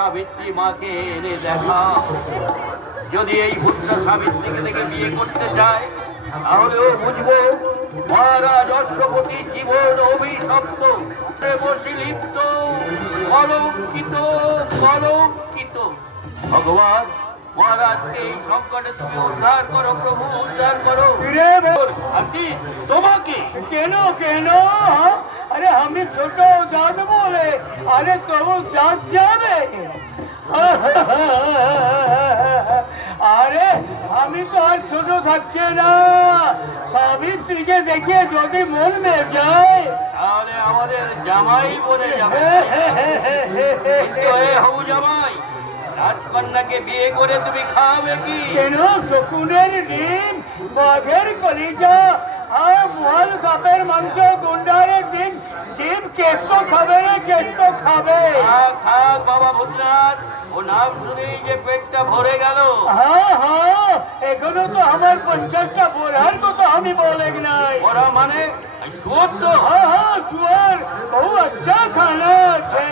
সাবিত্রী মাকে এনে দেখা। যদি এই পুত্র সাবিত্রীকে থেকে বিয়ে করতে চায় তাহলেও বুঝবো মহারাজ অশ্বপতি জীবন অভিশপ্ত, বসে লিপ্ত, কলঙ্কিত কলঙ্কিত। ভগবান মহারাজকে এই সংকটে তুমি উদ্ধার করো, প্রভু উদ্ধার করো। আমি তোমাকে কেন কেন? আরে আমি ছোট জাত বলে, আরে তবু জাত যাবে। আরে আমি তো আর ছোট থাকছে না, সাবিত্রীকে দেখে যদি মন মেয়ে যায় তাহলে আমাদের জামাই বলে যাবে। হবু জামাই, রাজকন্যাকে বিয়ে করে তুমি খাওয়াবে কি? কেন? শকুনের ডিম, বাঘের কলিজা আর মহল কাপের মাংস, গুন্ডারের ডিম, ডিম কেষ্ট খাবে না, কেষ্ট খাবে। থাক বাবা ভূতনাথ, ও নাম শুনেই যে পেটটা ভরে গেল। হ্যাঁ হ্যাঁ, এখনো তো আমার 50টা বোরহার কথা আমি বলে নাই। ওরা মানে শুয়োর তো। हाँ हाँ, सुअर बहुत अच्छा खाना है।